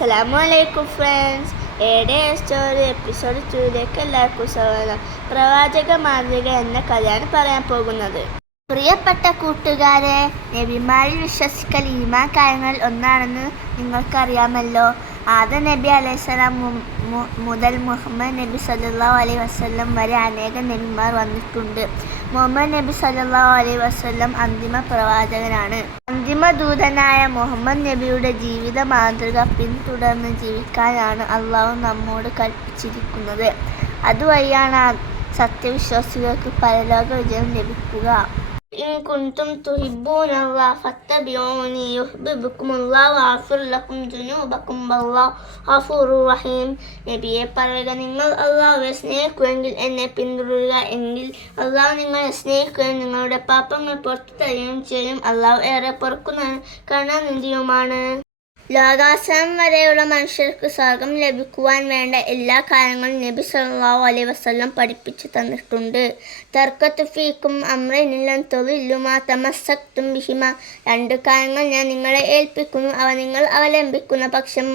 അസ്സലാമലൈക്കും friends. Story episode 2ലേക്ക് എല്ലാവർക്കും സ്വാഗതം. പ്രവാചക മാതൃക എന്ന കഥയാണ് പറയാൻ പോകുന്നത്. പ്രിയപ്പെട്ട കൂട്ടുകാരെ, നബിമാരിൽ വിശ്വസിക്കൽ ഈമാൻ കാര്യങ്ങളിൽ ഒന്നാണെന്ന് നിങ്ങൾക്കറിയാമല്ലോ. ആദം നബി അലൈഹിസ്സലാം മുതൽ മുഹമ്മദ് നബി സല്ലല്ലാഹു അലൈഹി വസല്ലം വരെ അനേകം നബിമാർ വന്നിട്ടുണ്ട്. മുഹമ്മദ് നബി സല്ലല്ലാഹു അലൈഹി വസല്ലം അന്തിമ പ്രവാചകനാണ്. അന്തിമ ദൂതനായ മുഹമ്മദ് നബിയുടെ ജീവിത മാതൃക പിന്തുടർന്ന് ജീവിക്കാനാണ് അള്ളാഹു നമ്മോട് കൽപ്പിച്ചിരിക്കുന്നത്. അതുവഴിയാണ് സത്യവിശ്വാസികൾക്ക് പരലോക വിജയം ലഭിക്കുക. ഇൻ കുൻതും തുഹിബ്ബൂനല്ലാഹ ഫത്തബിഊനി യുഹ്ബിബുകുമുല്ലാഹു വയഗ്ഫിർ ലക്കും ദുനൂബക്കും വല്ലാഹു ഗഫൂറുർ റഹീം. നബിയെ പറയുക, നിങ്ങൾ അല്ലാഹുവെ സ്നേഹിക്കുമെങ്കിൽ എന്നെ പിന്തുടരുക. എങ്കിൽ അല്ലാഹു നിങ്ങളെ സ്നേഹിക്കുകയും നിങ്ങളുടെ പാപങ്ങൾ പുറത്തു തരികയും ചെയ്യും. അല്ലാഹു ഏറെ പൊറുക്കുന്നവനും കരുണാനിധിയുമാണ്. ലോകാവസാനം വരെയുള്ള മനുഷ്യർക്ക് സ്വർഗം ലഭിക്കുവാൻ വേണ്ട എല്ലാ കാര്യങ്ങളും നബി സല്ലല്ലാഹു അലൈഹി വസല്ലം പഠിപ്പിച്ചു തന്നിട്ടുണ്ട്. തർക്കത്തു ഫീക്കും അംറൈനി ലൻ തളില്ലു മാ തമസ്സക്തും ബിഹിമാ. രണ്ട് കാര്യങ്ങൾ ഞാൻ നിങ്ങളെ ഏൽപ്പിക്കുന്നു, അവ നിങ്ങൾ അവലംബിക്കുന്ന പക്ഷം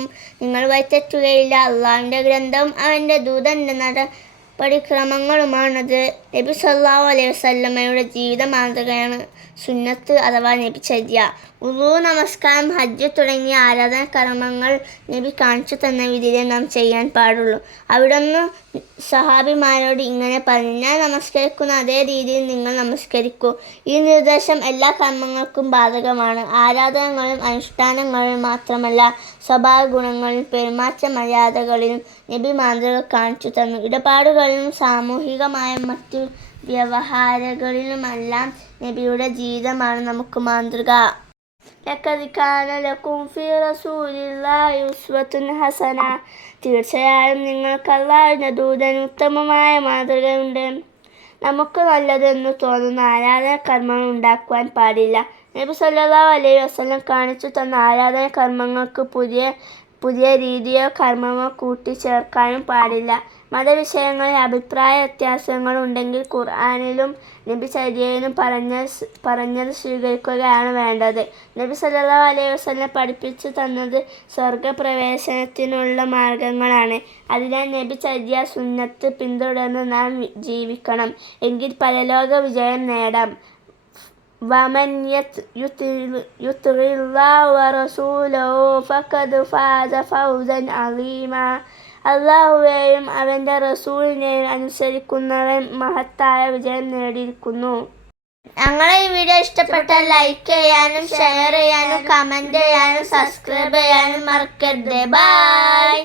നിങ്ങൾ വഴിതെറ്റുകയില്ല. അള്ളാഹുവിൻ്റെ ഗ്രന്ഥവും അവൻ്റെ ദൂതൻ്റെ നടപടിക്രമങ്ങളുമാണത്. നബി സല്ലല്ലാഹു അലൈഹി വസല്ലമയുടെ ജീവിത മാതൃകയാണ് സുന്നത്ത് അഥവാ നബിചര്യ. വുളു, നമസ്കാരം, ഹജ്ജ് തുടങ്ങിയ ആരാധന കർമ്മങ്ങൾ നബി കാണിച്ചു തന്ന വിധിയെ നാം ചെയ്യാൻ പാടുള്ളൂ. അവിടുന്ന് സഹാബിമാരോട് ഇങ്ങനെ പറഞ്ഞു, ഞാൻ നമസ്കരിക്കുന്ന അതേ രീതിയിൽ നിങ്ങൾ നമസ്കരിക്കൂ. ഈ നിർദ്ദേശം എല്ലാ കർമ്മങ്ങൾക്കും ബാധകമാണ്. ആരാധനകളിലും അനുഷ്ഠാനങ്ങളിലും മാത്രമല്ല, സ്വഭാവ ഗുണങ്ങളിലും പെരുമാറ്റ മര്യാദകളിലും നബി മാതൃക കാണിച്ചു തന്നു. ഇടപാടുകളിലും സാമൂഹികമായ മറ്റു വ്യവഹാരങ്ങളിലുമെല്ലാം നബിയുടെ ജീവിതമാണ് നമുക്ക് മാതൃക. ലഖദ് കാന ലക്കും ഫീ റസൂലില്ലാഹി ഉസ്വത്തുൻ ഹസന. തീർച്ചയായും നിങ്ങൾക്ക് അല്ലാഹുവിന്റെ ദൂതന് ഉത്തമമായ മാതൃകയുണ്ട്. നമുക്ക് നല്ലതെന്ന് തോന്നുന്ന ആരാധന കർമ്മങ്ങൾ ഉണ്ടാക്കുവാൻ പാടില്ല. നബി സല്ലല്ലാഹു അലൈഹി വസല്ലം കാണിച്ചു തന്ന ആരാധന കർമ്മങ്ങൾക്ക് പുതിയ രീതിയോ കർമ്മമോ കൂട്ടിച്ചേർക്കാനും പാടില്ല. മതവിഷയങ്ങളിൽ അഭിപ്രായ വ്യത്യാസങ്ങൾ ഉണ്ടെങ്കിൽ ഖുർആനിലും നബിചര്യയിലും പറഞ്ഞത് സ്വീകരിക്കുകയാണ് വേണ്ടത്. നബി സല്ലല്ലാഹു അലൈഹി വസല്ലം പഠിപ്പിച്ചു തന്നത് സ്വർഗപ്രവേശനത്തിനുള്ള മാർഗങ്ങളാണ്. അതിനാൽ നബിചര്യ സുന്നത്ത് പിന്തുടർന്ന് നാം ജീവിക്കണം. എങ്കിൽ പരലോക വിജയം നേടാം. വമൻ യുതിഇല്ലാഹ വറസൂലഹു ഫഖദ് ഫാസ ഫൗസൻ അളീമാ. അല്ലാഹുവേയും അവൻ്റെ റസൂലിനെയും അനുസരിക്കുന്നവൻ മഹത്തായ വിജയം നേടിയിരിക്കുന്നു. ഞങ്ങളെ ഈ വീഡിയോ ഇഷ്ടപ്പെട്ടാൽ ലൈക്ക് ചെയ്യാനും ഷെയർ ചെയ്യാനും കമൻറ്റ് ചെയ്യാനും സബ്സ്ക്രൈബ് ചെയ്യാനും മറക്കരുത്. ബൈ.